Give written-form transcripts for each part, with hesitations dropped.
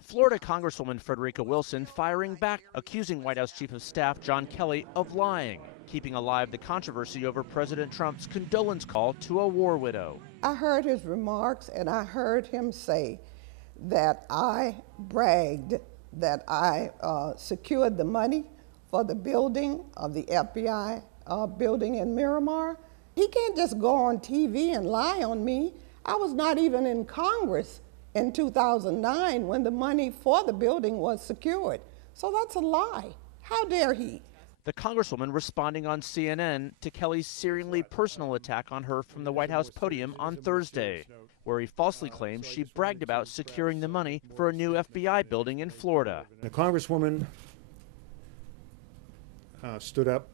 Florida Congresswoman Frederica Wilson firing back, accusing White House Chief of Staff John Kelly of lying, keeping alive the controversy over President Trump's condolence call to a war widow. I heard his remarks, and I heard him say that I bragged that I secured the money for the building of the FBI building in Miramar. He can't just go on TV and lie on me. I was not even in Congress in 2009 when the money for the building was secured. So that's a lie. How dare he? The Congresswoman responding on CNN to Kelly's searingly personal attack on her from the White House podium on Thursday, where he falsely claims she bragged about securing the money for a new FBI building in Florida. The Congresswoman stood up,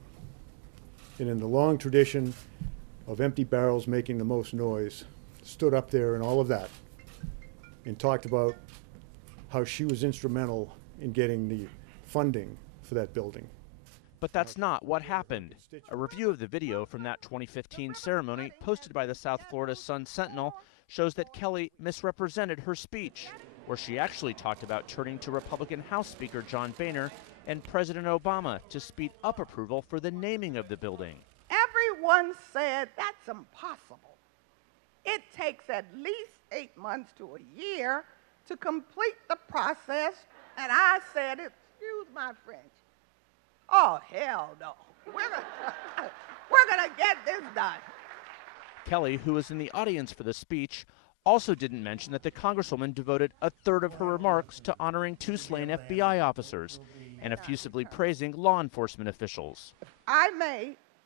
and in the long tradition of empty barrels making the most noise, stood up there and all of that, and talked about how she was instrumental in getting the funding for that building. But that's not what happened. A review of the video from that 2015 ceremony posted by the South Florida Sun-Sentinel shows that Kelly misrepresented her speech, where she actually talked about turning to Republican House Speaker John Boehner and President Obama to speed up approval for the naming of the building. Everyone said that's impossible. It takes at least 8 months to a year to complete the process, and I said, excuse my French, oh, hell no. We're gonna get this done. Kelly, who was in the audience for the speech, also didn't mention that the Congresswoman devoted a third of her remarks to honoring 2 slain FBI officers and effusively praising law enforcement officials.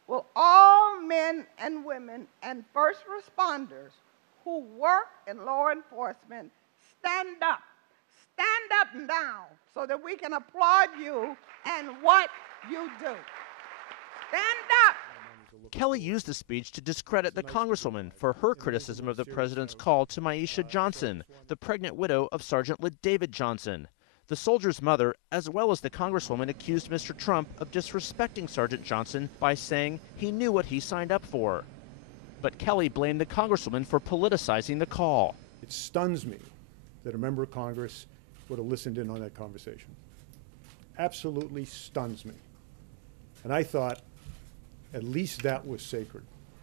Will all men and women and first responders who work in law enforcement stand up and down so that we can applaud you and what you do. Stand up. Kelly used the speech to discredit the Congresswoman for her criticism of the president's call to Myeshia Johnson, the pregnant widow of Sergeant LaDavid Johnson. The soldier's mother, as well as the Congresswoman, accused Mr. Trump of disrespecting Sergeant Johnson by saying he knew what he signed up for. But Kelly blamed the Congresswoman for politicizing the call. It stuns me that a member of Congress would have listened in on that conversation. Absolutely stuns me. And I thought at least that was sacred.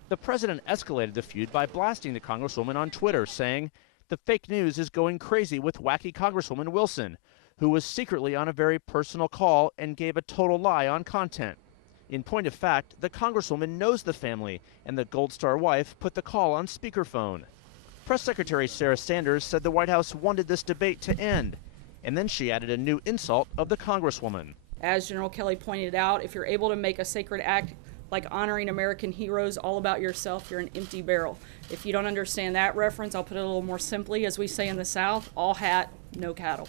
The president escalated the feud by blasting the Congresswoman on Twitter, saying, "The fake news is going crazy with wacky Congresswoman Wilson, who was secretly on a very personal call and gave a total lie on content." In point of fact, the Congresswoman knows the family, and the Gold Star wife put the call on speakerphone. Press Secretary Sarah Sanders said the White House wanted this debate to end, and then she added a new insult of the Congresswoman. As General Kelly pointed out, if you're able to make a sacred act like honoring American heroes all about yourself, you're an empty barrel. If you don't understand that reference, I'll put it a little more simply, as we say in the South, all hat, no cattle.